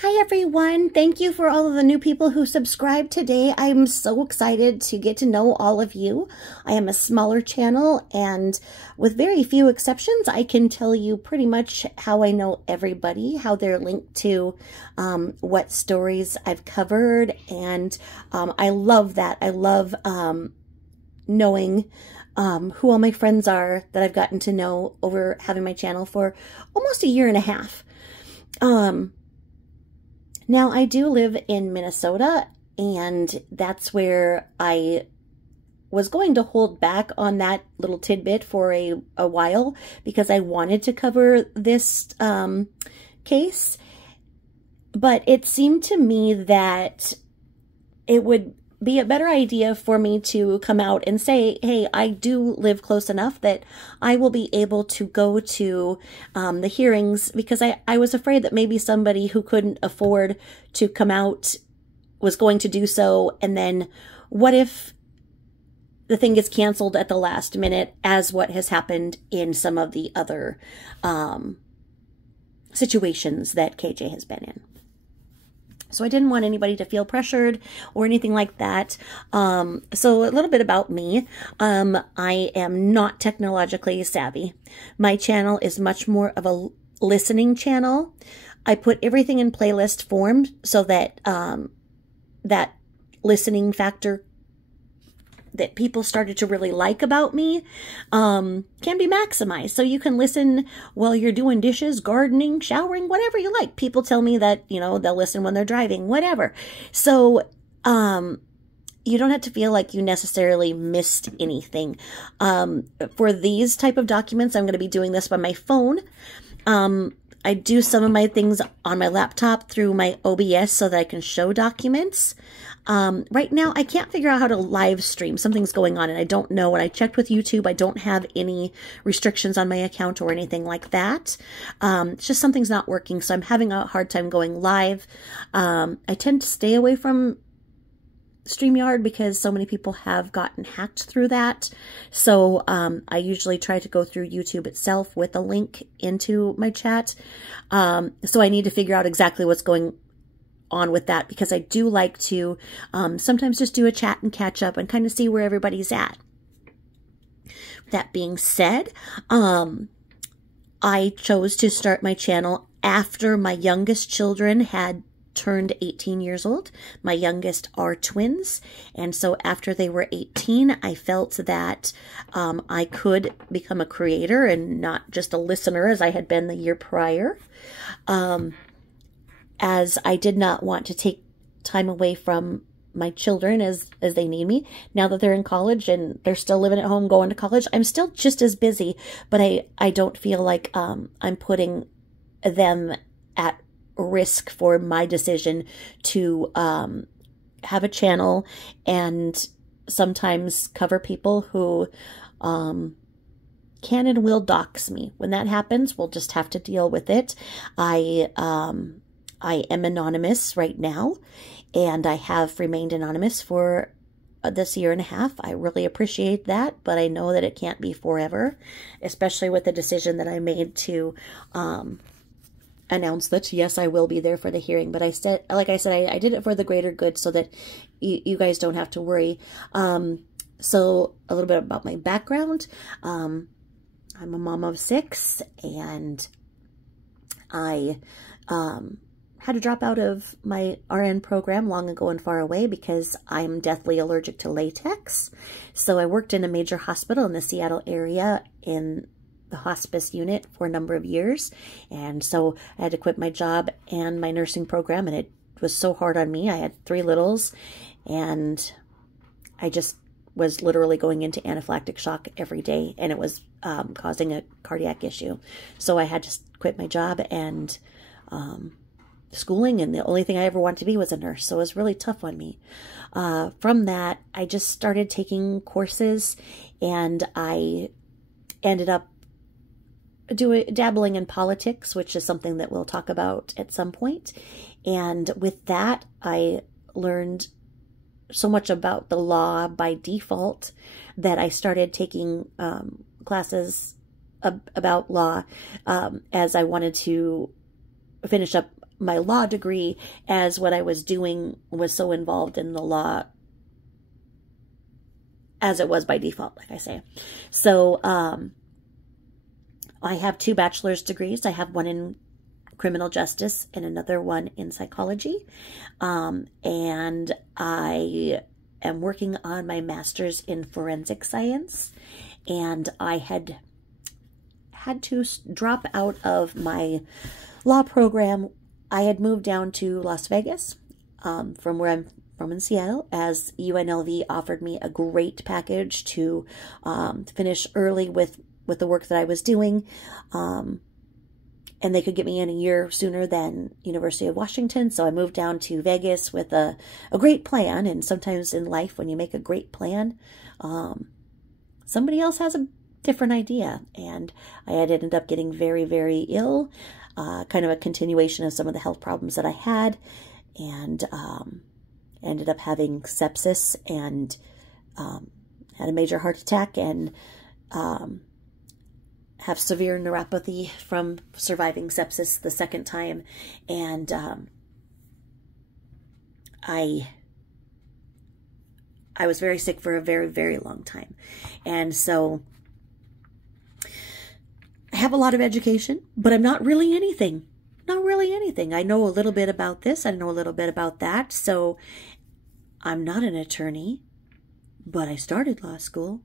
Hi everyone. Thank you for all of the new people who subscribed today. I'm so excited to get to know all of you. I am a smaller channel, and with very few exceptions, I can tell you pretty much how I know everybody, how they're linked to what stories I've covered, and I love that. I love knowing who all my friends are that I've gotten to know over having my channel for almost a year and a half. Now, I do live in Minnesota, and that's where I was going to hold back on that little tidbit for a while because I wanted to cover this case. But it seemed to me that it would be a better idea for me to come out and say, hey, I do live close enough that I will be able to go to the hearings, because I was afraid that maybe somebody who couldn't afford to come out was going to do so. And then what if the thing gets canceled at the last minute, as what has happened in some of the other situations that KJ has been in. So I didn't want anybody to feel pressured or anything like that. So a little bit about me. I am not technologically savvy. My channel is much more of a listening channel. I put everything in playlist form so that that listening factor that people started to really like about me can be maximized. So you can listen while you're doing dishes, gardening, showering, whatever you like. People tell me that, you know, they'll listen when they're driving, whatever. So you don't have to feel like you necessarily missed anything. For these type of documents, I'm going to be doing this by my phone. I do some of my things on my laptop through my OBS so that I can show documents. Right now, I can't figure out how to live stream. Something's going on and I don't know. When I checked with YouTube, I don't have any restrictions on my account or anything like that. It's just something's not working, so I'm having a hard time going live. I tend to stay away from StreamYard because so many people have gotten hacked through that. So I usually try to go through YouTube itself with a link into my chat. So I need to figure out exactly what's going on with that, because I do like to sometimes just do a chat and catch up and kind of see where everybody's at. That being said, I chose to start my channel after my youngest children had turned 18 years old. My youngest are twins, and so after they were 18, I felt that I could become a creator and not just a listener as I had been the year prior. As I did not want to take time away from my children as they need me. Now that they're in college and they're still living at home going to college, I'm still just as busy, but I don't feel like I'm putting them at risk for my decision to have a channel and sometimes cover people who can and will dox me. When that happens, we'll just have to deal with it. I am anonymous right now, and I have remained anonymous for this year and a half. I really appreciate that, but I know that it can't be forever, especially with the decision that I made to announce that, yes, I will be there for the hearing. But I said, like I said, I did it for the greater good so that you guys don't have to worry. So a little bit about my background. I'm a mom of 6, and I had to drop out of my RN program long ago and far away because I'm deathly allergic to latex. So I worked in a major hospital in the Seattle area in the hospice unit for a number of years. And so I had to quit my job and my nursing program, and it was so hard on me. I had 3 littles, and I just was literally going into anaphylactic shock every day, and it was causing a cardiac issue. So I had to quit my job and schooling, and the only thing I ever wanted to be was a nurse. So it was really tough on me. From that, I just started taking courses, and I ended up dabbling in politics, which is something that we'll talk about at some point. And with that, I learned so much about the law by default that I started taking classes about law as I wanted to finish up my law degree as what I was doing was so involved in the law as it was by default, like I say. So I have 2 bachelor's degrees. I have one in criminal justice and another one in psychology. And I am working on my master's in forensic science. And I had to drop out of my law program. I had moved down to Las Vegas from where I'm from in Seattle, as UNLV offered me a great package to finish early with the work that I was doing. And they could get me in a year sooner than University of Washington. So I moved down to Vegas with a great plan. And sometimes in life, when you make a great plan, somebody else has a different idea. And I had ended up getting very, very ill, kind of a continuation of some of the health problems that I had, and ended up having sepsis and had a major heart attack, and have severe neuropathy from surviving sepsis the second time. And I was very sick for a very, very long time. And so I have a lot of education, but I'm not really anything. Not really anything. I know a little bit about this. I know a little bit about that. So I'm not an attorney, but I started law school.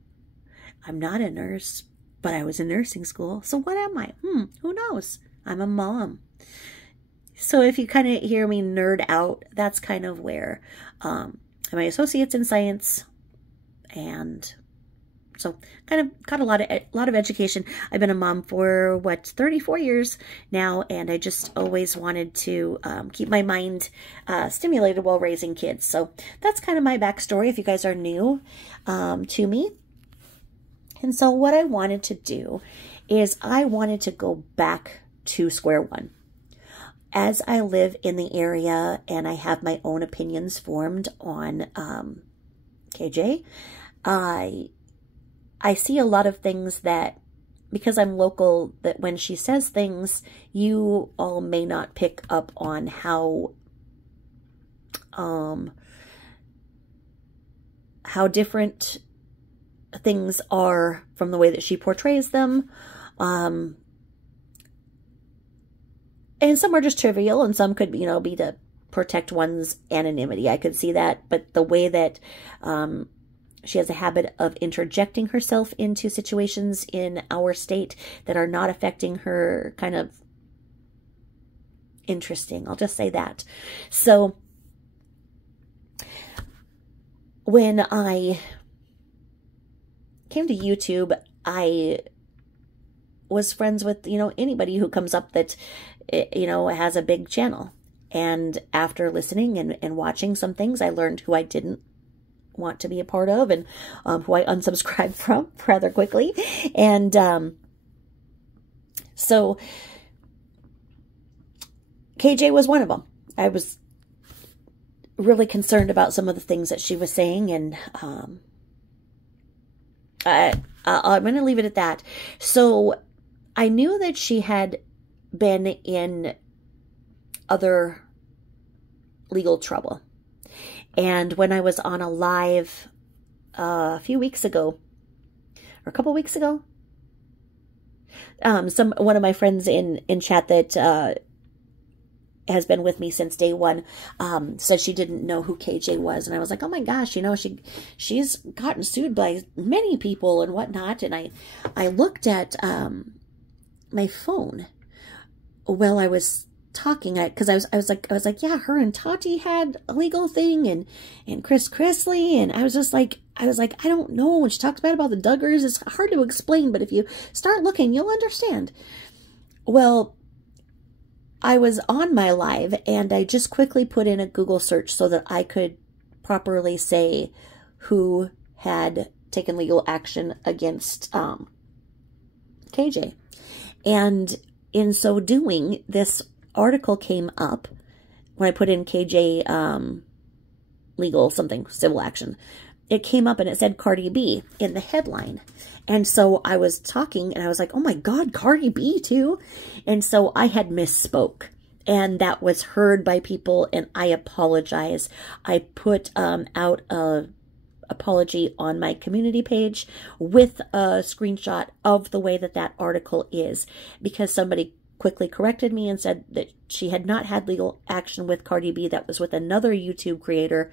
I'm not a nurse, but I was in nursing school. So what am I? Who knows? I'm a mom. So if you kind of hear me nerd out, that's kind of where my associates in science, and so kind of got a lot of education. I've been a mom for 34 years now, and I just always wanted to keep my mind stimulated while raising kids. So that's kind of my backstory if you guys are new to me. And so what I wanted to do is I wanted to go back to square one. As I live in the area and I have my own opinions formed on KJ, I see a lot of things that, because I'm local, that when she says things, you all may not pick up on how different things are from the way that she portrays them. And some are just trivial, and some could, be to protect one's anonymity. I could see that, but the way that she has a habit of interjecting herself into situations in our state that are not affecting her, kind of interesting. I'll just say that. So when I came to YouTube, I was friends with, anybody who comes up that, has a big channel. And after listening and watching some things, I learned who I didn't want to be a part of, and who I unsubscribed from rather quickly. And so KJ was one of them. I was really concerned about some of the things that she was saying, and I'm going to leave it at that. So I knew that she had been in other legal trouble. And when I was on a live a few weeks ago, or a couple weeks ago, one of my friends in chat that has been with me since day one said she didn't know who KJ was. And I was like, oh my gosh, she's gotten sued by many people and whatnot. And I looked at my phone while I was talking, because I was like, yeah, her and Tati had a legal thing, and Chris Chrisley, and I was like, I don't know. When she talks about the Duggars, it's hard to explain, but if you start looking, you'll understand. Well, I was on my live, and I just quickly put in a Google search so that I could properly say who had taken legal action against KJ. And in so doing, this article came up when I put in KJ legal something, civil action. It came up and it said Cardi B in the headline. And so I was talking and I was like, oh my God, Cardi B too. And so I had misspoke. and that was heard by people, and I apologize. I put out a apology on my community page with a screenshot of the way that that article is, because somebody quickly corrected me and said that she had not had legal action with Cardi B. That was with another YouTube creator.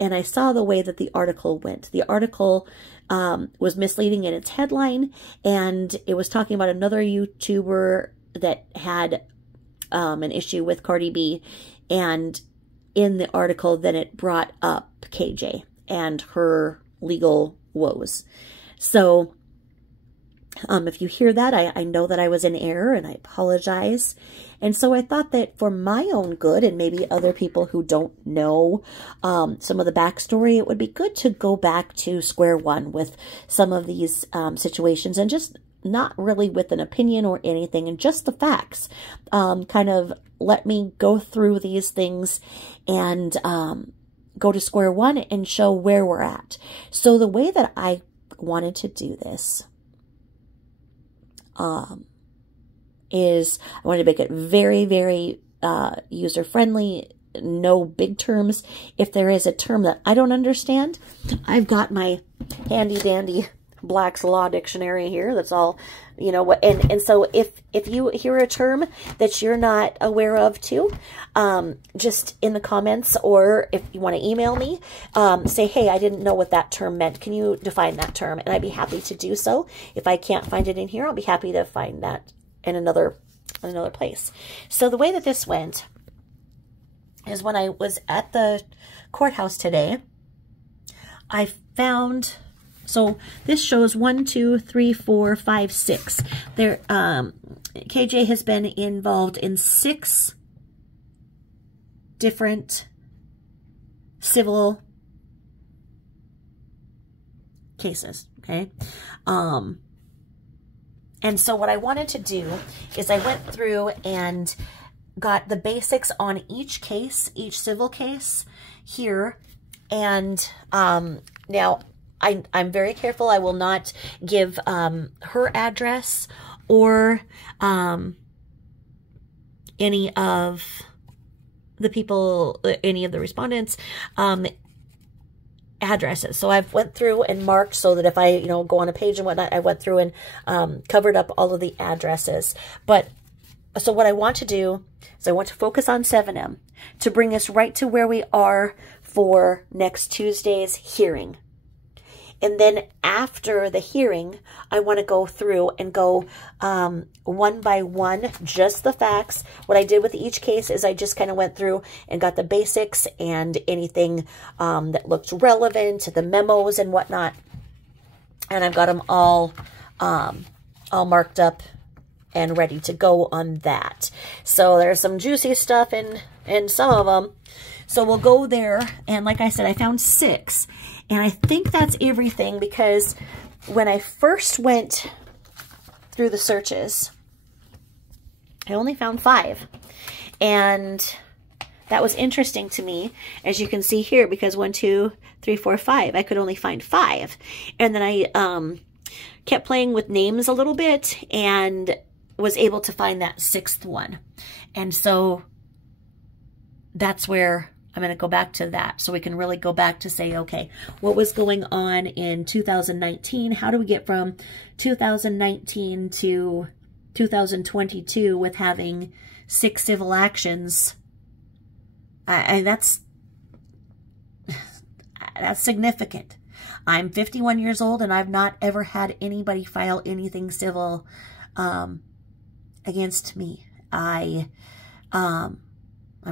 And I saw the way that the article went. The article was misleading in its headline, and it was talking about another YouTuber that had an issue with Cardi B. And in the article, then it brought up KJ and her legal woes. So if you hear that, I know that I was in error, and I apologize. And so I thought that for my own good, and maybe other people who don't know some of the backstory, it would be good to go back to square one with some of these situations, and just not really with an opinion or anything, and just the facts. Kind of let me go through these things and go to square one and show where we're at. So the way that I wanted to do this is I wanted to make it very, very user-friendly, no big terms. If there is a term that I don't understand, I've got my handy-dandy Black's Law Dictionary here. That's all, you know, and so if you hear a term that you're not aware of too, just in the comments, or if you want to email me, say, hey, I didn't know what that term meant. Can you define that term? And I'd be happy to do so. If I can't find it in here, I'll be happy to find that in another place. So the way that this went is, when I was at the courthouse today, I found, so this shows 1, 2, 3, 4, 5, 6. There, KJ has been involved in 6 different civil cases. Okay. And so what I wanted to do is I went through and got the basics on each case, each civil case here. And now I'm very careful. I will not give her address or any of the people, any of the respondents' addresses. So I've went through and marked so that if I, you know, go on a page and whatnot, I went through and covered up all of the addresses. But so what I want to do is I want to focus on 7M to bring us right to where we are for next Tuesday's hearing. And then after the hearing, I want to go through and go one by one, just the facts. What I did with each case is I just kind of went through and got the basics and anything that looked relevant, the memos and whatnot. And I've got them all marked up and ready to go on that. So there's some juicy stuff in some of them. So we'll go there. And like I said, I found 6. And I think that's everything, because when I first went through the searches, I only found 5. And that was interesting to me, as you can see here, because 1, 2, 3, 4, 5, I could only find 5. And then I kept playing with names a little bit and was able to find that 6th one. And so that's where I'm going to go back to that, so we can really go back to say, okay, what was going on in 2019? How do we get from 2019 to 2022 with having 6 civil actions? And that's significant. I'm 51 years old, and I've not ever had anybody file anything civil against me. I'm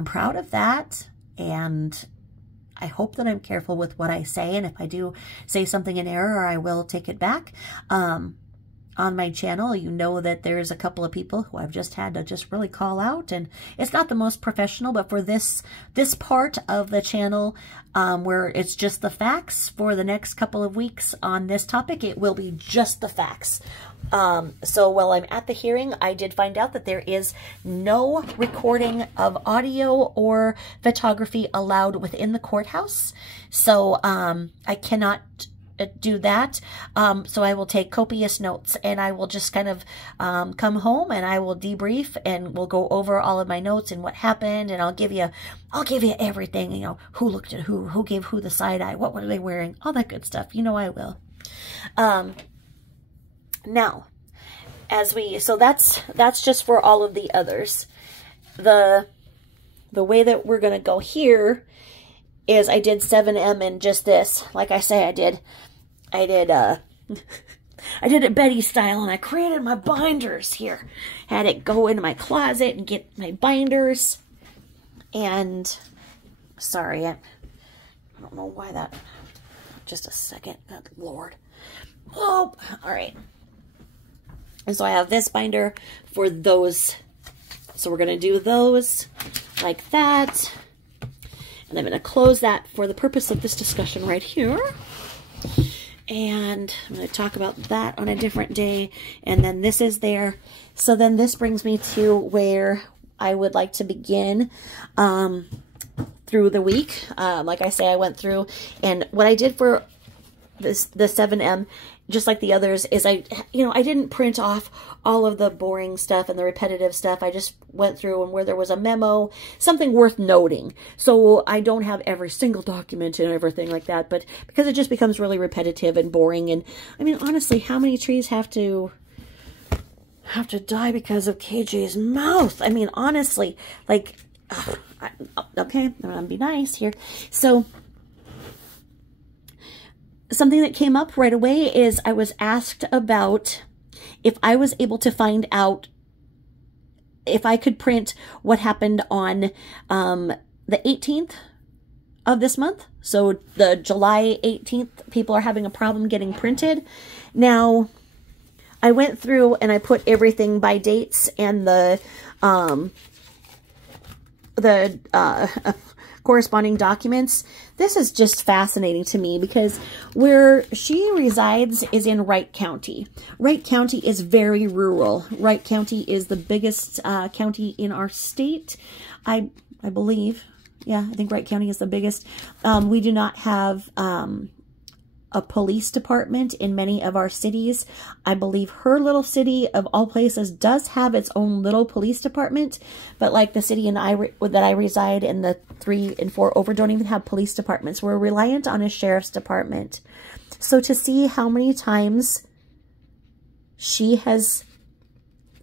proud of that. And I hope that I'm careful with what I say. And if I do say something in error, I will take it back. On my channel, you know that there's a couple of people who I've just had to just really call out. And it's not the most professional, but for this part of the channel, where it's just the facts for the next couple of weeks on this topic, it will be just the facts. So while I'm at the hearing, I did find out that there is no recording of audio or photography allowed within the courthouse. So I cannot do that. So I will take copious notes, and I will just kind of come home and I will debrief, and we'll go over all of my notes and what happened, and I'll give you everything, you know, who looked at who gave who the side eye, what were they wearing, all that good stuff. You know I will. Now, so that's just for all of the others. The way that we're going to go here is I did 7M and just this. Like I say, I did I did it Betty style, and I created my binders here. Had it go into my closet and get my binders. And sorry, I don't know why that, just a second, good Lord. Oh, all right. And so I have this binder for those. So we're going to do those like that. And I'm going to close that for the purpose of this discussion right here. And I'm going to talk about that on a different day. And then this is there. So then this brings me to where I would like to begin through the week. Like I say, I went through, and what I did for the 7M, just like the others, is I didn't print off all of the boring stuff and the repetitive stuff. I just went through, and where there was a memo, something worth noting. So I don't have every single document and everything like that, but because it just becomes really repetitive and boring. And I mean, honestly, how many trees have to die because of KJ's mouth? I mean, honestly, like, okay, I'm gonna be nice here. So something that came up right away is I was asked about if I was able to find out if I could print what happened on the 18th of this month. So the July 18th, people are having a problem getting printed. Now, I went through and I put everything by dates and the corresponding documents. This is just fascinating to me because where she resides is in Wright County. Wright County is very rural. Wright County is the biggest county in our state, I believe. Yeah, I think Wright County is the biggest. We do not have a police department in many of our cities. I believe her little city, of all places, does have its own little police department, but like the city that I reside in, the 3 and 4 over, don't even have police departments. We're reliant on a sheriff's department. So to see how many times she has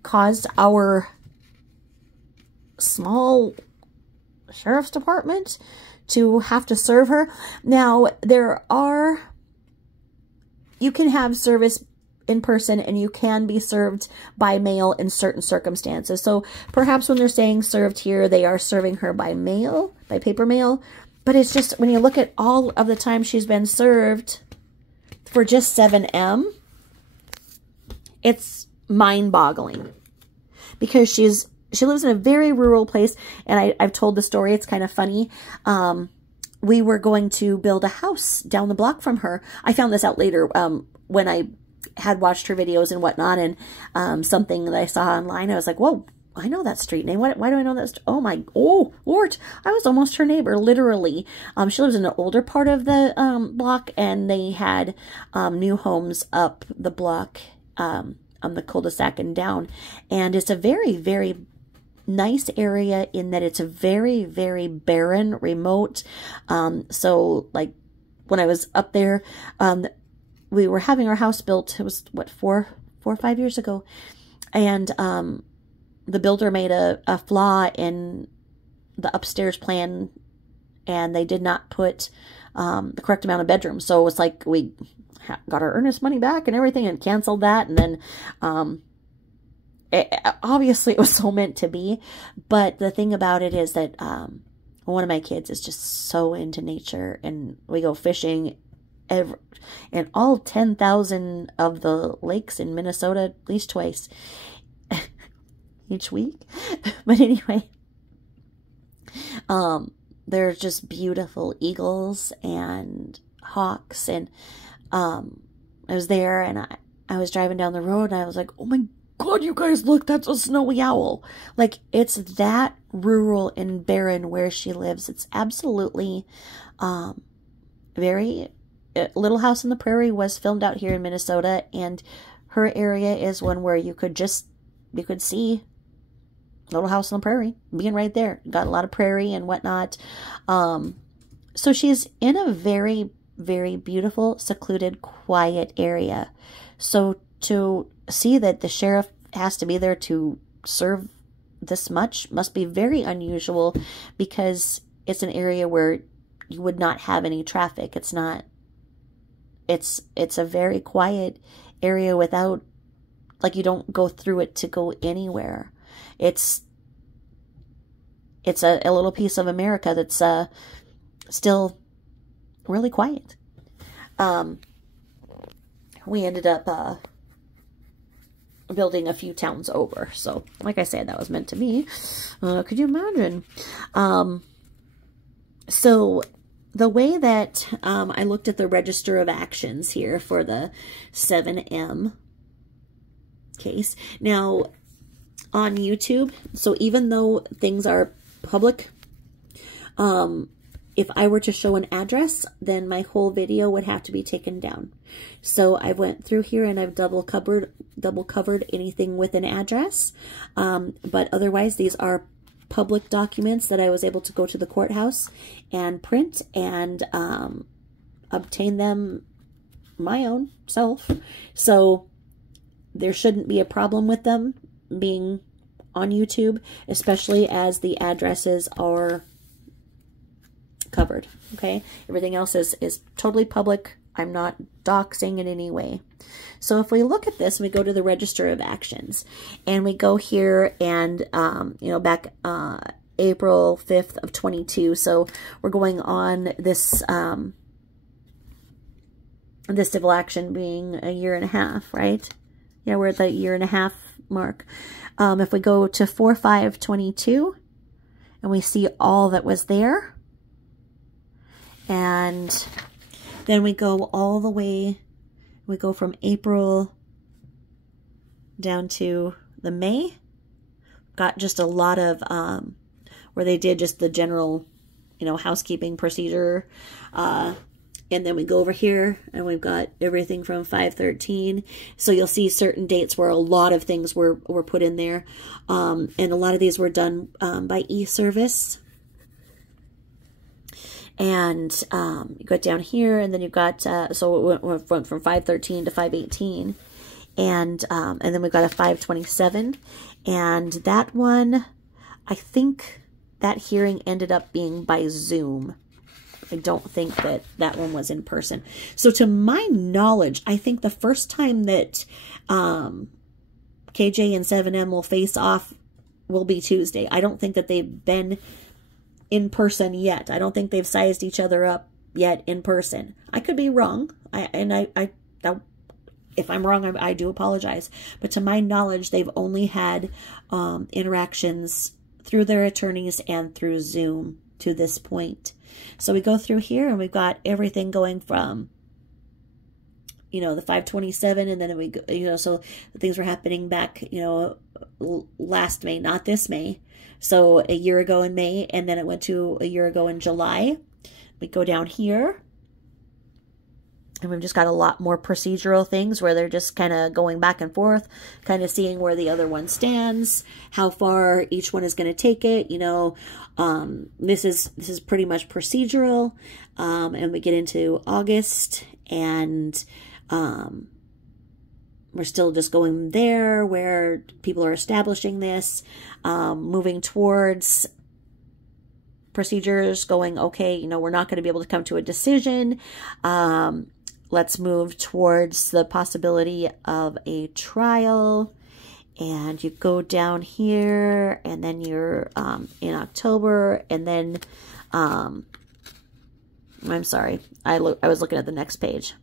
caused our small sheriff's department to have to serve her. Now, you can have service in person, and you can be served by mail in certain circumstances. So perhaps when they're saying served here, they are serving her by mail, by paper mail. But it's just, when you look at all of the time she's been served for just 7M, it's mind-boggling. Because she lives in a very rural place, and I've told the story, it's kind of funny. We were going to build a house down the block from her. I found this out later when I had watched her videos and whatnot, and something that I saw online. I was like, whoa, I know that street name. Why do I know that? Oh, Lord, I was almost her neighbor, literally. She lives in the older part of the block, and they had new homes up the block on the cul-de-sac and down. And it's a very, very nice area in that it's a very, very barren, remote. So like when I was up there, we were having our house built. It was what, 4 or 5 years ago, and the builder made a flaw in the upstairs plan, and they did not put the correct amount of bedrooms. So it's like we got our earnest money back and everything, and canceled that, and then obviously it was so meant to be. But the thing about it is that one of my kids is just so into nature, and we go fishing in all 10,000 of the lakes in Minnesota at least twice each week. But anyway, there's just beautiful eagles and hawks, and I was there, and I was driving down the road, and I was like, oh my God, you guys, look, that's a snowy owl. Like, it's that rural and barren where she lives. It's absolutely very Little House on the Prairie was filmed out here in Minnesota, and her area is one where you could see Little House on the Prairie being right there. Got a lot of prairie and whatnot. So she's in a very, very beautiful, secluded, quiet area. So to see that the sheriff has to be there to serve this much must be very unusual, because it's an area where you would not have any traffic. It's a very quiet area without, like, you don't go through it to go anywhere. It's a little piece of America that's still really quiet. We ended up building a few towns over. So, like I said, that was meant to be. Could you imagine? So, the way that I looked at the register of actions here for the 7M case. Now, on YouTube, so even though things are public, if I were to show an address, then my whole video would have to be taken down. So I went through here and I've double covered anything with an address. But otherwise, these are public documents that I was able to go to the courthouse and print and obtain them my own self. So there shouldn't be a problem with them being on YouTube, especially as the addresses are covered. Okay, everything else is totally public. I'm not doxing in any way. So if we look at this, we go to the register of actions, and we go here and you know, back April 5th of 22. So we're going on this this civil action being a year and a half, right? Yeah, we're at the year and a half mark. If we go to 4/5/22 and we see all that was there, and then we go all the way, we go from April down to the May. Got just a lot of where they did just the general, you know, housekeeping procedure. And then we go over here and we've got everything from 5/13. So you'll see certain dates where a lot of things were put in there. And a lot of these were done by e-service. And you go down here, and then you've got, so it went from 5/13 to 5/18. And then we've got a 5/27. And that one, I think that hearing ended up being by Zoom. I don't think that that one was in person. So to my knowledge, I think the first time that KJ and 7M will face off will be Tuesday. I don't think that they've been in person yet. I don't think they've sized each other up yet in person. I could be wrong. If I'm wrong, I do apologize. But to my knowledge, they've only had interactions through their attorneys and through Zoom to this point. So we go through here and we've got everything going from, you know, the 5/27, and then we go, you know, so things were happening back, you know, last May, not this May. So a year ago in May, and then it went to a year ago in July. We go down here, and we've just got a lot more procedural things where they're just kind of going back and forth, kind of seeing where the other one stands, how far each one is going to take it. You know, this is pretty much procedural. And we get into August, and we're still just going there where people are establishing this, moving towards procedures, going, okay, you know, we're not going to be able to come to a decision. Let's move towards the possibility of a trial. And you go down here, and then you're in October, and then I'm sorry, I was looking at the next page.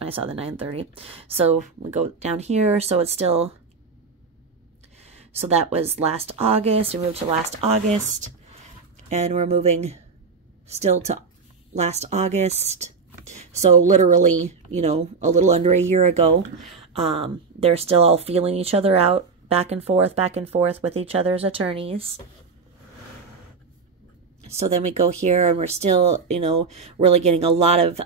I saw the 9:30. So we go down here, so it's still, so that was last August. We moved to last August, and we're moving still to last August. So literally, you know, a little under a year ago. They're still all feeling each other out, back and forth with each other's attorneys. So then we go here and we're still, you know, really getting a lot of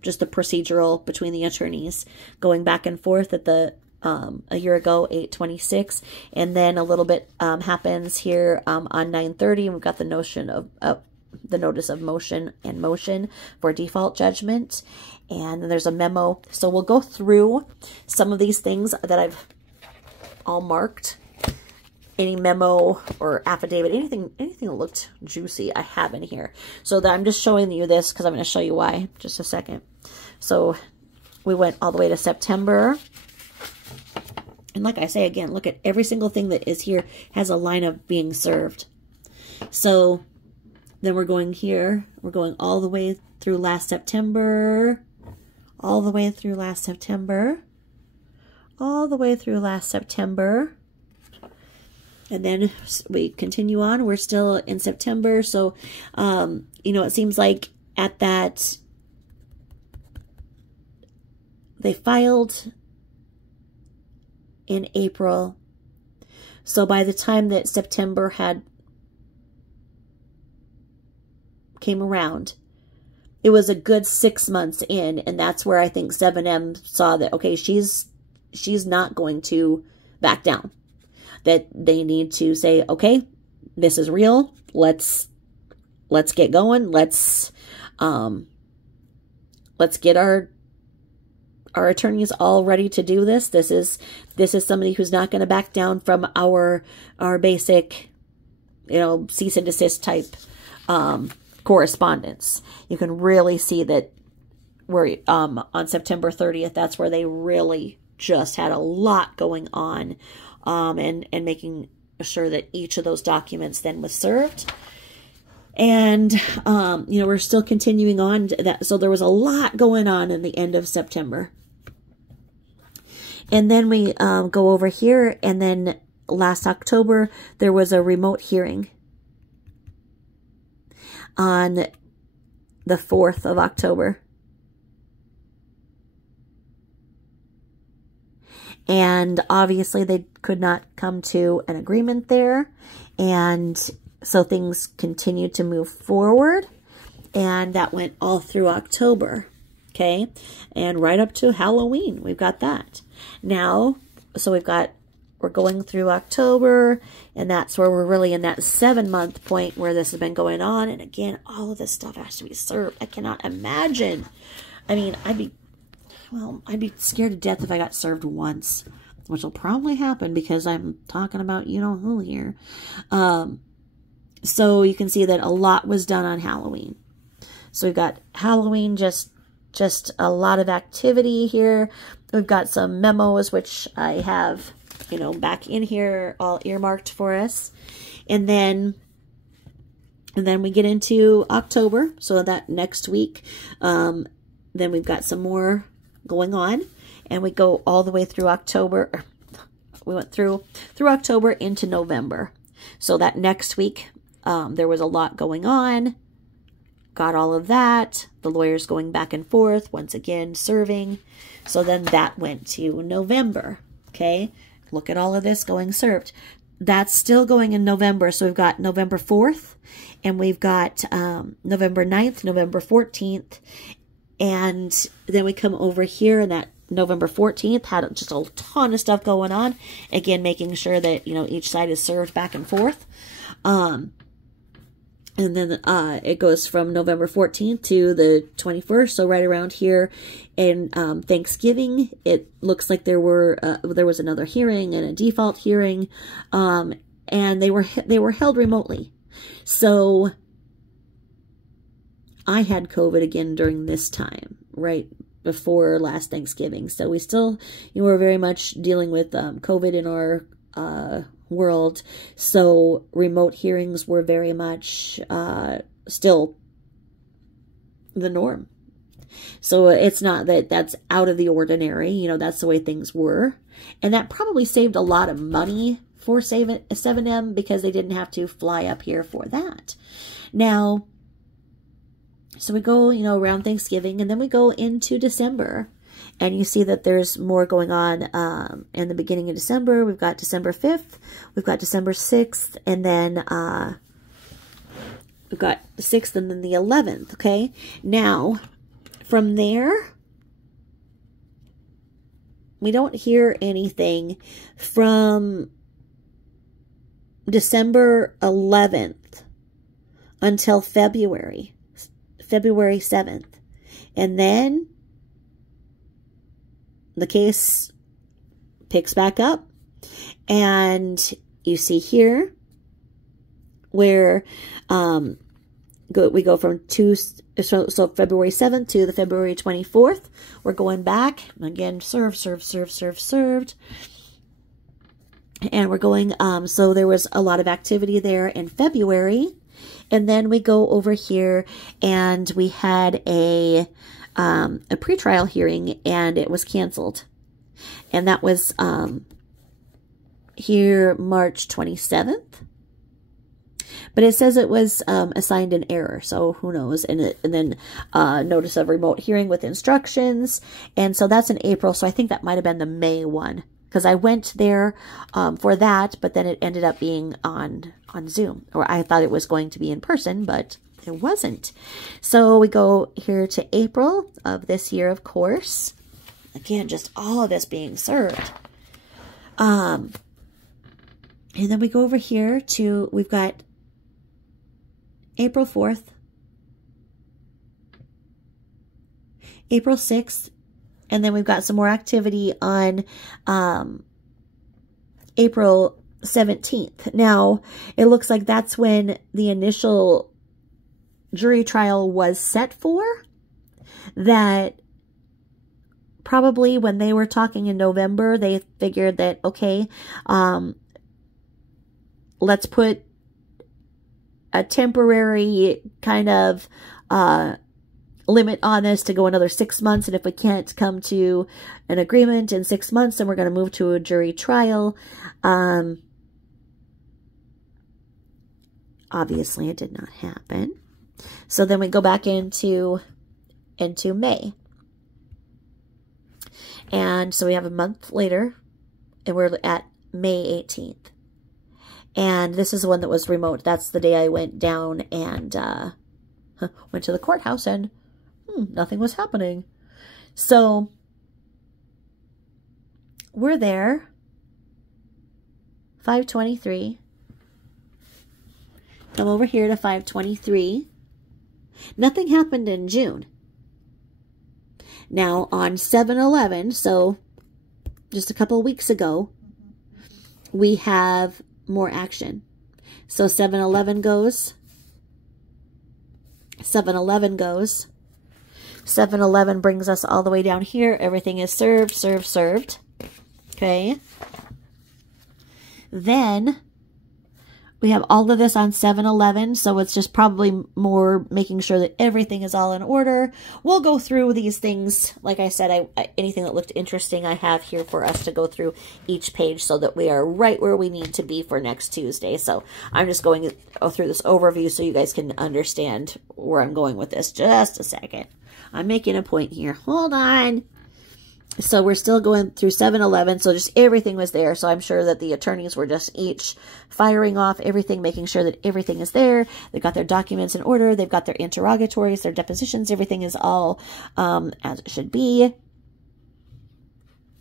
just the procedural between the attorneys going back and forth at the a year ago, 8/26, and then a little bit happens here on 9/30, and we've got the notion of the notice of motion and motion for default judgment, and then there's a memo. So we'll go through some of these things that I've all marked. Any memo or affidavit, anything that looked juicy, I have in here. So that I'm just showing you this because I'm going to show you why. Just a second. So we went all the way to September. And like I say again, look at every single thing that is here has a line of being served. So then we're going here. We're going all the way through last September. All the way through last September. All the way through last September. And then we continue on. We're still in September. So, you know, it seems like at that, they filed in April. So by the time that September came around, it was a good 6 months in. And that's where I think 7M saw that, okay, she's not going to back down. That they need to say, okay, this is real. Let's get going. Let's get our attorneys all ready to do this. This is somebody who's not going to back down from our basic, you know, cease and desist type correspondence. You can really see that we're on September 30th. That's where they really just had a lot going on. And making sure that each of those documents then was served. And, you know, we're still continuing on that. So there was a lot going on in the end of September. And then we go over here, and then last October, there was a remote hearing on the 4th of October. And obviously they could not come to an agreement there. And so things continued to move forward. And that went all through October. Okay. And right up to Halloween, we've got that. Now, so we're going through October. And that's where we're really in that 7-month point where this has been going on. And again, all of this stuff has to be served. I cannot imagine. I mean, I'd be scared to death if I got served once, which will probably happen because I'm talking about you-know-who here. So you can see that a lot was done on Halloween. So we've got Halloween, just a lot of activity here. We've got some memos, which I have, you know, back in here, all earmarked for us. And then we get into October. So that next week, then we've got some more going on, and we go all the way through October. We went through October into November. So that next week, there was a lot going on. Got all of that. The lawyers going back and forth, once again, serving. So then that went to November. Okay. Look at all of this going served. That's still going in November. So we've got November 4th, and we've got November 9th, November 14th, and then we come over here, and that November 14th had just a ton of stuff going on. Again, making sure that, you know, each side is served back and forth. And then it goes from November 14th to the 21st. So right around here in Thanksgiving, it looks like there was another hearing and a default hearing. And they were held remotely. So I had COVID again during this time, right before last Thanksgiving. So we still, you know, we're very much dealing with COVID in our world. So remote hearings were very much still the norm. So it's not that that's out of the ordinary. You know, that's the way things were. And that probably saved a lot of money for 7M because they didn't have to fly up here for that. Now, so we go, you know, around Thanksgiving, and then we go into December, and you see that there's more going on in the beginning of December. We've got December 5th, we've got December 6th, and then we've got the 6th and then the 11th, okay? Now, from there, we don't hear anything from December 11th until February 7th. And then the case picks back up, and you see here where we go from so February 7th to the February 24th. We're going back again, served. And we're going, so there was a lot of activity there in February. And then we go over here and we had a pretrial hearing, and it was canceled. And that was here March 27th. But it says it was assigned in error, so who knows. And then notice of remote hearing with instructions. And so that's in April, so I think that might have been the May one. Because I went there for that, but then it ended up being on Zoom. Or I thought it was going to be in person, but it wasn't. So we go here to April of this year, of course. Again, just all of this being served. And then we go over here to, we've got April 4th, April 6th, and then we've got some more activity on April 17th. Now, it looks like that's when the initial jury trial was set for. That probably when they were talking in November, they figured that, okay, let's put a temporary kind of limit on this to go another 6 months. And if we can't come to an agreement in 6 months, then we're going to move to a jury trial. Obviously, it did not happen. So then we go back into May. And so we have a month later, and we're at May 18th. And this is the one that was remote. That's the day I went down and went to the courthouse, and nothing was happening. So we're there, 5/23. Come over here to 5/23. Nothing happened in June. Now on 7/11, so just a couple of weeks ago, we have more action. So 7/11 goes. 7/11 goes. 7/11 brings us all the way down here. Everything is served. Okay. Then we have all of this on 7/11, so it's just probably more making sure that everything is all in order. We'll go through these things. Like I said, anything that looked interesting I have here for us to go through each page so that we are right where we need to be for next Tuesday. So I'm just going through this overview so you guys can understand where I'm going with this. Just a second. I'm making a point here. Hold on. So we're still going through 7/11, so just everything was there. So I'm sure that the attorneys were just each firing off everything, making sure that everything is there. They've got their documents in order. They've got their interrogatories, their depositions. Everything is all as it should be.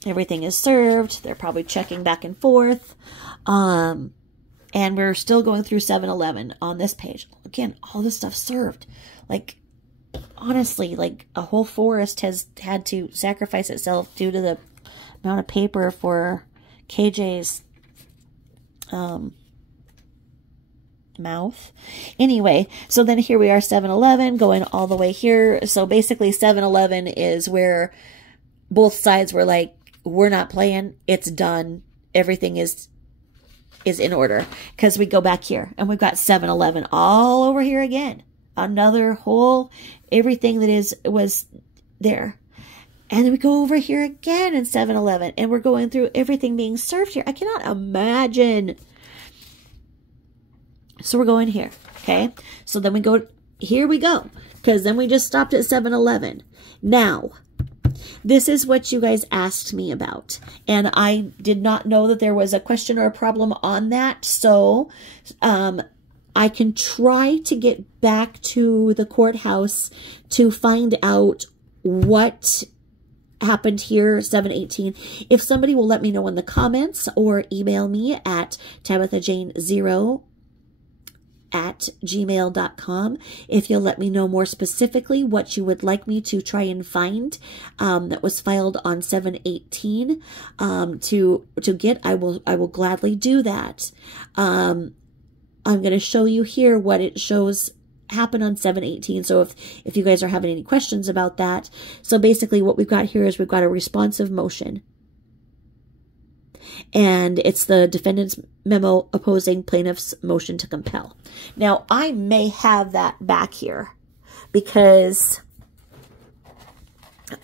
Everything is served. They're probably checking back and forth. And we're still going through 7/11 on this page. Again, all this stuff served. Like, honestly, like a whole forest has had to sacrifice itself due to the amount of paper for KJ's mouth. Anyway, so then here we are, 7/11 going all the way here. So basically 7/11 is where both sides were like, we're not playing, it's done, everything is in order. Because we go back here and we've got 7/11 all over here again. Another whole, everything that was there. And then we go over here again in 7/11, and we're going through everything being served here. I cannot imagine. So we're going here, okay? So then we go, here we go, because then we just stopped at 7/11. Now, this is what you guys asked me about, and I did not know that there was a question or a problem on that, so I can try to get back to the courthouse to find out what happened here, 7/18. If somebody will let me know in the comments or email me at tabithajane0@gmail.com. If you'll let me know more specifically what you would like me to try and find that was filed on 7/18 to get, I will gladly do that. I'm going to show you here what it shows happened on 7/18. So if you guys are having any questions about that. So basically what we've got here is we've got a responsive motion. And it's the defendant's memo opposing plaintiff's motion to compel. Now, I may have that back here because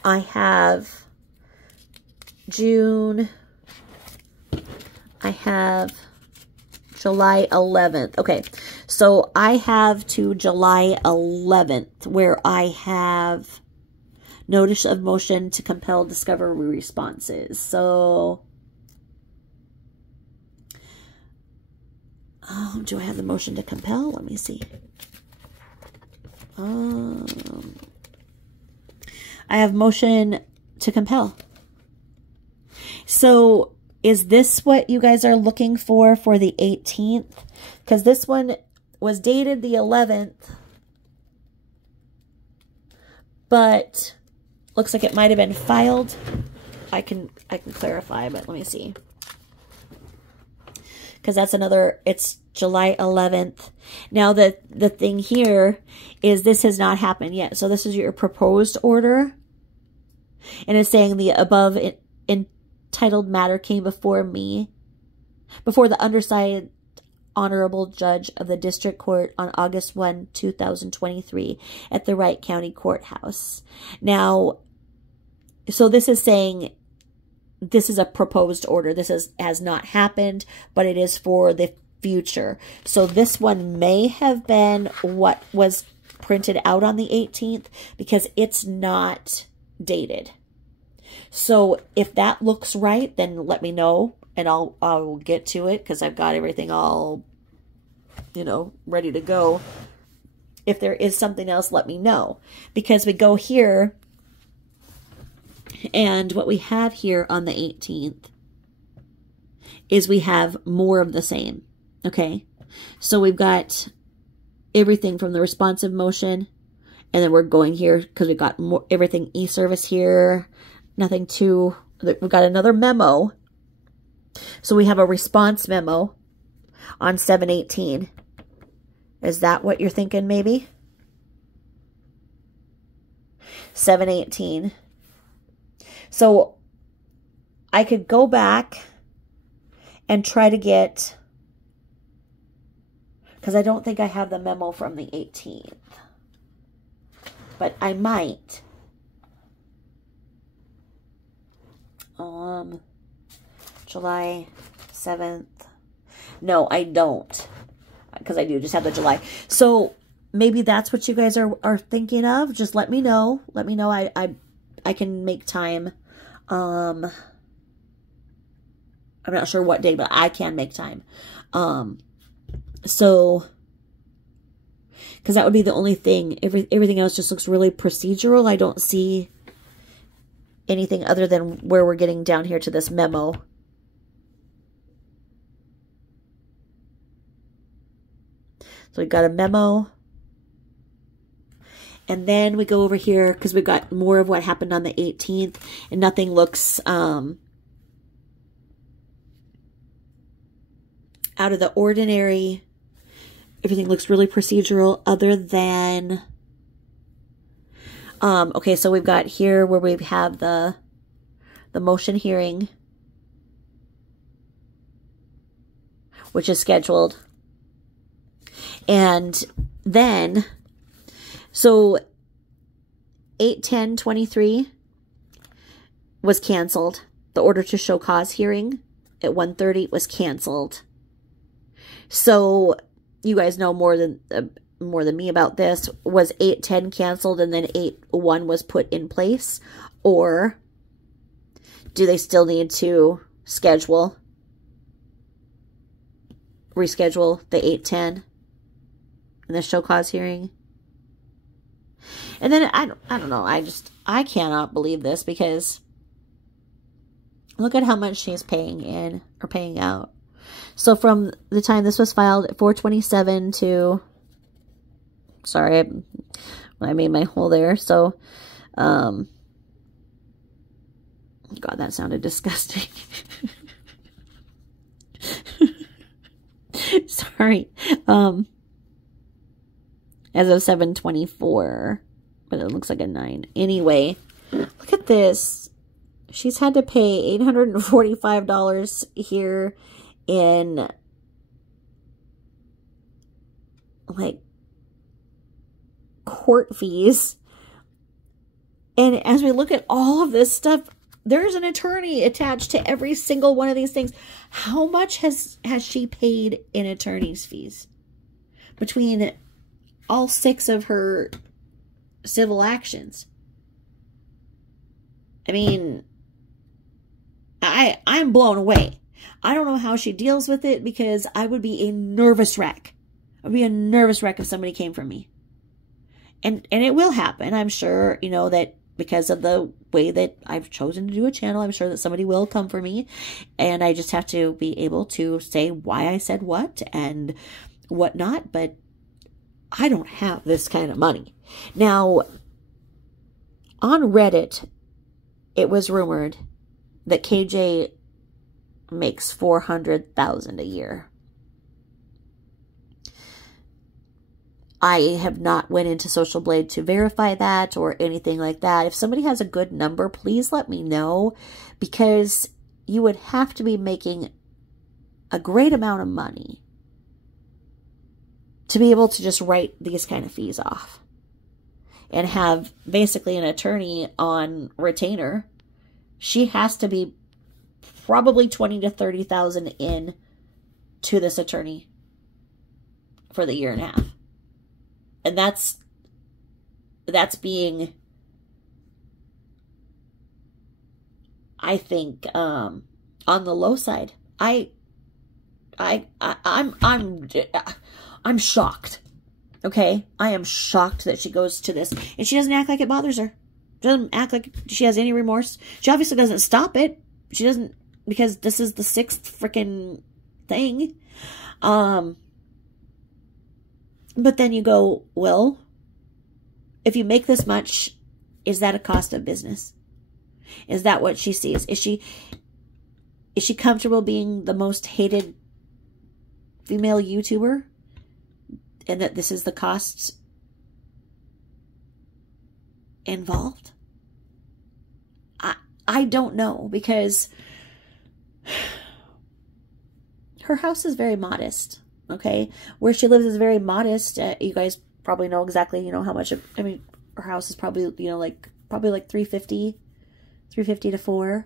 I have June, I have July 11th. Okay, so I have to July 11th where I have notice of motion to compel discovery responses. So, do I have the motion to compel? Let me see. I have motion to compel. So, is this what you guys are looking for the 18th? Because this one was dated the 11th, but looks like it might have been filed. I can clarify, but let me see. Because that's another, it's July 11th. Now, the thing here is this has not happened yet. So this is your proposed order. And it's saying the above entitled matter came before me, before the undersigned Honorable Judge of the District Court on August 1, 2023 at the Wright County Courthouse. Now, so this is saying this is a proposed order. This has not happened, but it is for the future. So this one may have been what was printed out on the 18th because it's not dated. So if that looks right, then let me know and I'll get to it because I've got everything all, you know, ready to go. If there is something else, let me know, because we go here and what we have here on the 18th is we have more of the same. Okay, so we've got everything from the responsive motion, and then we're going here because we've got more, everything e-service here, nothing to, we've got another memo. So we have a response memo on 7/18. Is that what you're thinking maybe? 7/18. So I could go back and try to get, because I don't think I have the memo from the 18th, but I might. July 7th. No, I don't, because I do just have the July. So maybe that's what you guys are thinking of. Just let me know. Let me know. I can make time. I'm not sure what day, but I can make time. So, because that would be the only thing. Everything else just looks really procedural. I don't see anything other than where we're getting down here to this memo. So we've got a memo. And then we go over here because we've got more of what happened on the 18th. And nothing looks out of the ordinary. Everything looks really procedural other than... okay, so we've got here where we have the motion hearing, which is scheduled. And then, so 8/10/23 was canceled. The order to show cause hearing at 1:30 was canceled. So you guys know more than me about this. Was 8/10 canceled and then 8/1 was put in place? Or do they still need to reschedule the 8/10? in the show cause hearing. And then I don't know. I cannot believe this, because look at how much she's paying in or paying out. So from the time this was filed at 4/27 to, sorry, I made my hole there. So, God, that sounded disgusting. Sorry. As of 7/24, but it looks like a 9. Anyway, look at this. She's had to pay $845 here in, like, court fees. And as we look at all of this stuff, there's an attorney attached to every single one of these things. How much has she paid in attorney's fees between all 6 of her civil actions? I mean, I'm blown away. I don't know how she deals with it, because I would be a nervous wreck. I would be a nervous wreck if somebody came for me. And it will happen. I'm sure, you know, that because of the way that I've chosen to do a channel, I'm sure that somebody will come for me. And I just have to be able to say why I said what and whatnot. But I don't have this kind of money. Now, on Reddit, it was rumored that KJ makes $400,000 a year. I have not went into Social Blade to verify that or anything like that. If somebody has a good number, please let me know, because you would have to be making a great amount of money to be able to just write these kind of fees off and have basically an attorney on retainer. She has to be probably $20,000 to $30,000 in to this attorney for the year and a half. And that's being, I think, on the low side. I'm shocked. Okay? I am shocked that she goes to this. And she doesn't act like it bothers her. She doesn't act like she has any remorse. She obviously doesn't stop it. She doesn't, because this is the 6th freaking thing. But then you go, well, if you make this much, is that a cost of business? Is that what she sees? Is she comfortable being the most hated female YouTuber? And that this is the costs involved? I don't know, because her house is very modest. Okay, where she lives is very modest. You guys probably know exactly, you know, how much. I mean, her house is probably, you know, like probably like $350 to $400.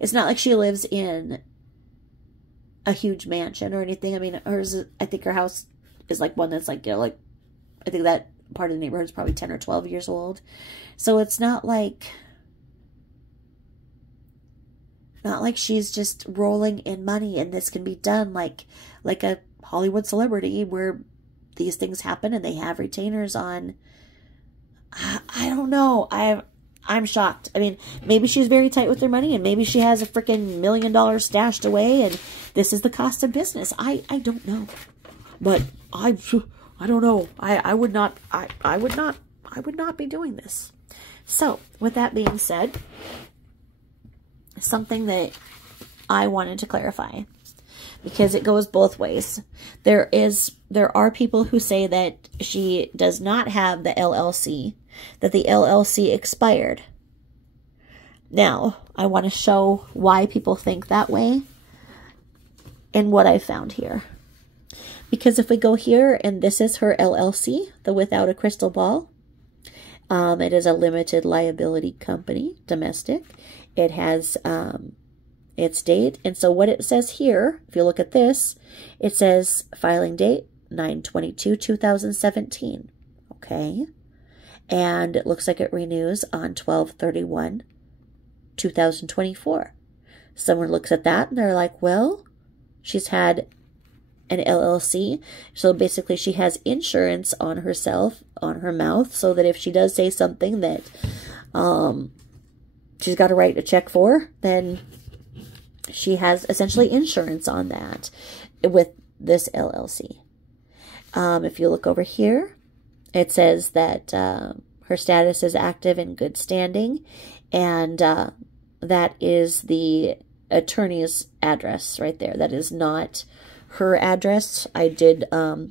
It's not like she lives in a huge mansion or anything. I mean, hers. I think her house is like one that's like, you know, like, I think that part of the neighborhood is probably 10 or 12 years old. So it's not like she's just rolling in money, and this can be done like a Hollywood celebrity where these things happen and they have retainers on. I don't know. I'm shocked. I mean, maybe she's very tight with her money, and maybe she has a freaking $1 million stashed away, and this is the cost of business. I don't know. But I don't know. I would not be doing this. So, with that being said, something that I wanted to clarify, because it goes both ways. There are people who say that she does not have the LLC, that the LLC expired. Now, I want to show why people think that way and what I found here. Because if we go here, and this is her LLC, the Without a Crystal Ball. It is a limited liability company, domestic. It has its date. And so what it says here, if you look at this, it says filing date 9/22/2017. Okay. And it looks like it renews on 12/31/2024. Someone looks at that and they're like, well, she's had an LLC. So basically she has insurance on herself, on her mouth, so that if she does say something that she's got to write a check for, then she has essentially insurance on that with this LLC. If you look over here, it says that her status is active in good standing, and that is the attorney's address right there. That is not her address. I did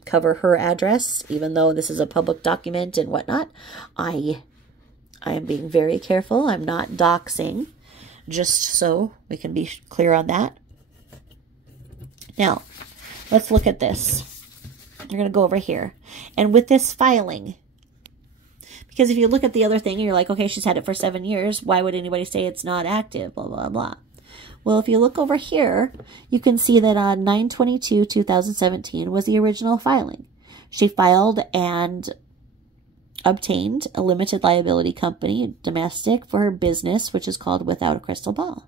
cover her address, even though this is a public document and whatnot. I am being very careful. I'm not doxing, just so we can be clear on that. Now, let's look at this. We're going to go over here. And with this filing, because if you look at the other thing and you're like, okay, she's had it for 7 years, why would anybody say it's not active, blah, blah, blah. Well, if you look over here, you can see that on 9/22/2017 was the original filing. She filed and obtained a limited liability company, domestic, for her business, which is called Without a Crystal Ball.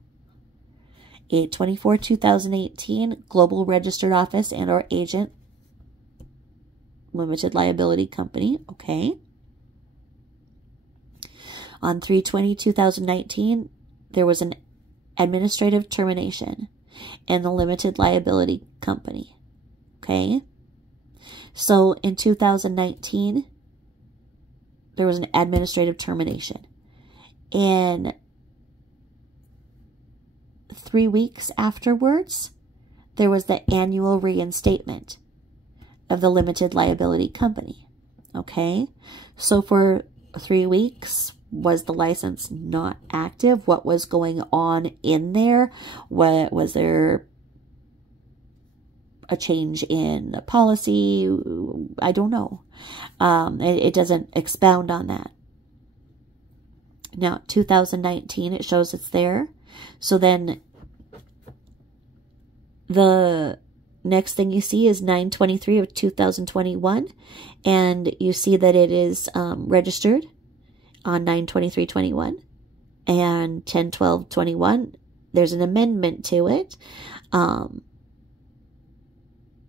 8/24/2018, global registered office and or agent, limited liability company, okay. On 3/20/2019, there was an administrative termination and the limited liability company, okay. So in 2019, there was an administrative termination. And 3 weeks afterwards, there was the annual reinstatement of the limited liability company. Okay, so for 3 weeks, was the license not active? What was going on in there? What was there a change in the policy? I don't know. It doesn't expound on that. Now, 2019, it shows it's there. So then the next thing you see is 9/23/2021, and you see that it is registered on 9/23/21, and 10/12/21. There's an amendment to it.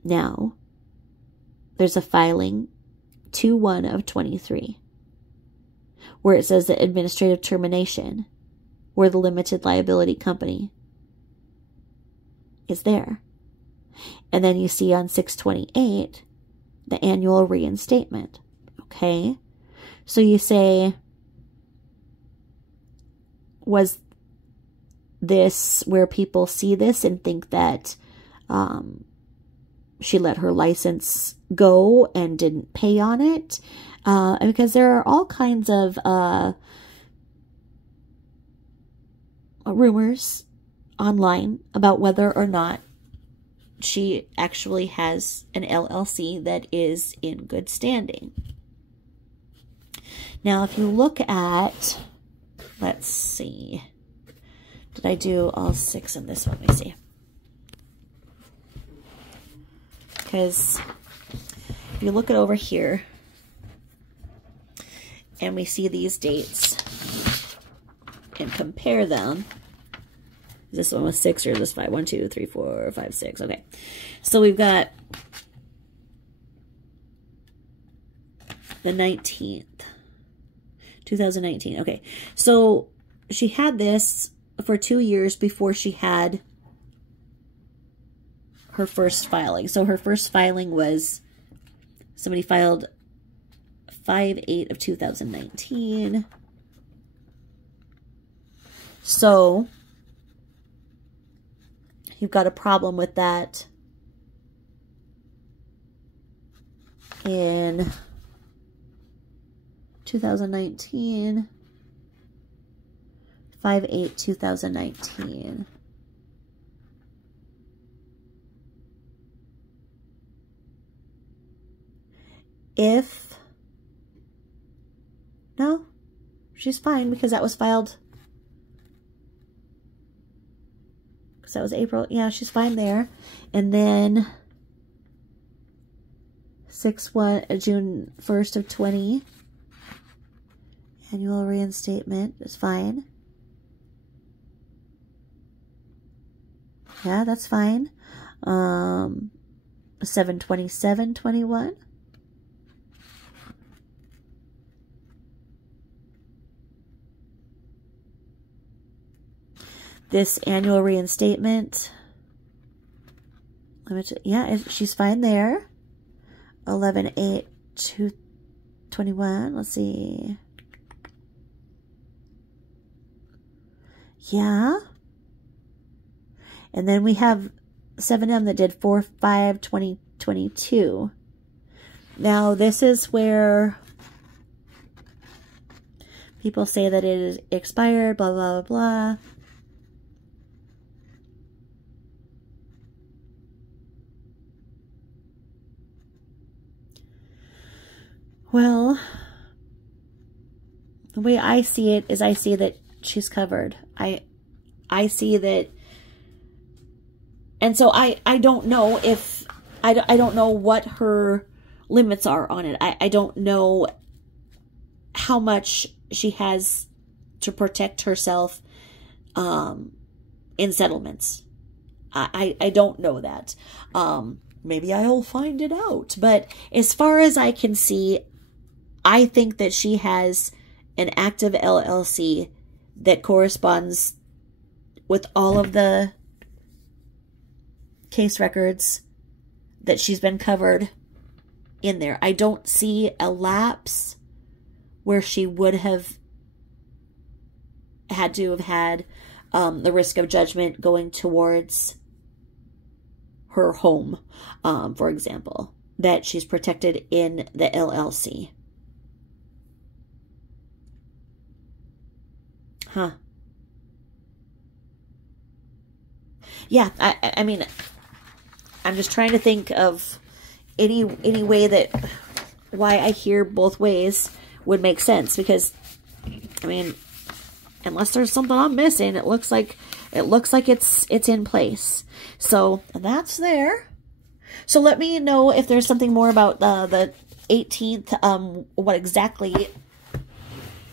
Now, there's a filing 2/1/23, where it says the administrative termination, where the limited liability company is there. And then you see on 6/28, the annual reinstatement. Okay? So you say, was this where people see this and think that she let her license go and didn't pay on it? Because there are all kinds of rumors online about whether or not she actually has an LLC that is in good standing. Now, if you look at, let's see, did I do all 6 in this one? Let me see. Because if you look at over here, and we see these dates and compare them, this one was 6 or this 5? 1, 2, 3, 4, 5, 6. Okay. So we've got the 19th, 2019. Okay. So she had this for 2 years before she had her first filing. So her first filing was, somebody filed 5/8/2019. So you've got a problem with that in 2019, 5/8/2019. No, she's fine because that was filed, because that was April. Yeah, she's fine there. And then June 1/20, annual reinstatement is fine. Yeah, that's fine. 7/27/21. This annual reinstatement. Yeah, she's fine there. 11/8/21. Let's see. Yeah. And then we have 7M that did 4/5/2022. Now, this is where people say that it is expired, blah, blah, blah, blah. Well, the way I see it is I see that she's covered. I see that, and so I don't know if, I don't know what her limits are on it. I don't know how much she has to protect herself in settlements. I don't know that. Maybe I'll find it out. But as far as I can see, I think that she has an active LLC that corresponds with all of the case records that she's been covered in there. I don't see a lapse where she would have had to have had the risk of judgment going towards her home, for example, that she's protected in the LLC. Huh. Yeah, I mean, I'm just trying to think of any way that why I hear both ways would make sense, because I mean, unless there's something I'm missing, it looks like it's in place. So that's there. So let me know if there's something more about the 18th, what exactly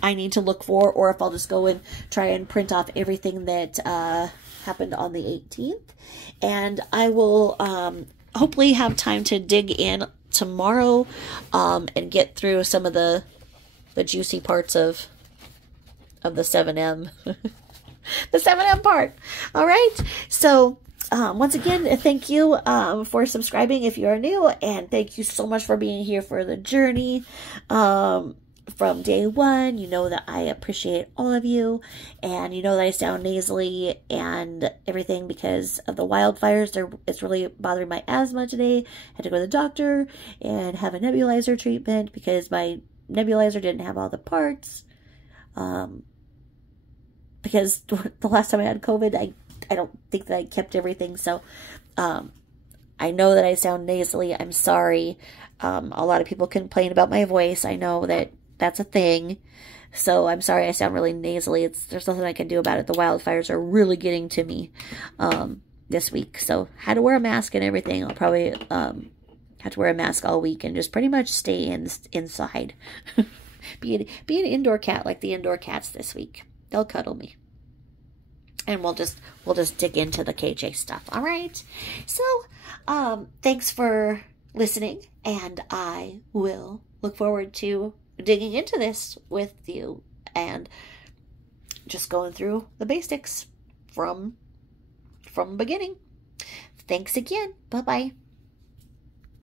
I need to look for, or if I'll just go and try and print off everything that happened on the 18th. And I will hopefully have time to dig in tomorrow and get through some of the juicy parts of the 7M. The 7M part. All right. So once again, thank you for subscribing if you are new, and thank you so much for being here for the journey from day one. You know that I appreciate all of you, and you know that I sound nasally and everything because of the wildfires. It's really bothering my asthma today. I had to go to the doctor and have a nebulizer treatment because my nebulizer didn't have all the parts. Because the last time I had COVID, I don't think that I kept everything. So I know that I sound nasally. I'm sorry. A lot of people complain about my voice. I know that that's a thing. So I'm sorry I sound really nasally. There's nothing I can do about it. The wildfires are really getting to me this week. So had to wear a mask and everything. I'll probably have to wear a mask all week and just pretty much stay inside. Be an indoor cat like the indoor cats this week. They'll cuddle me. And we'll just dig into the KJ stuff. All right. So, thanks for listening, and I will look forward to digging into this with you and just going through the basics from beginning. Thanks again. Bye-bye.